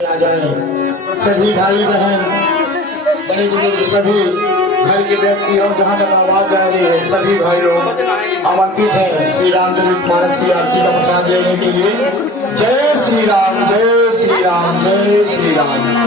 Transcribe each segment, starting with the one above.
आ जाए। सभी भाई बहन बड़े बुजुर्ग सभी घर के व्यक्ति और जहाँ तक आवाज जा रही है सभी भाई लोग आमंत्रित हैं श्री रामचरित मानस की आरती का प्रसाद लेने के लिए। जय श्री राम, जय श्री राम, जय श्री राम।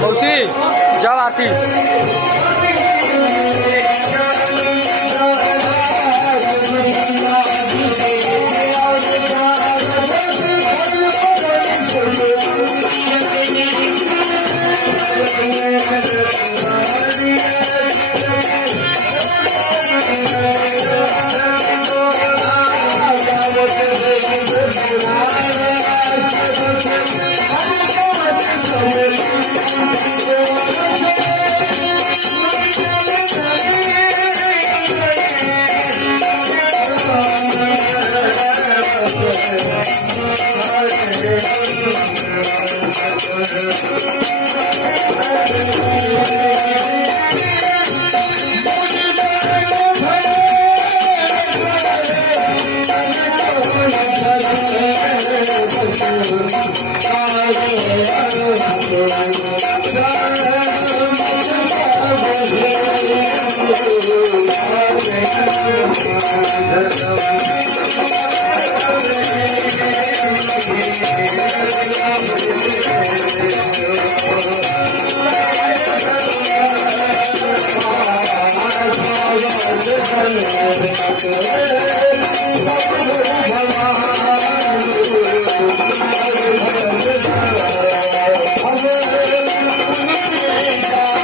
मौसी जाओ आती। Thank you.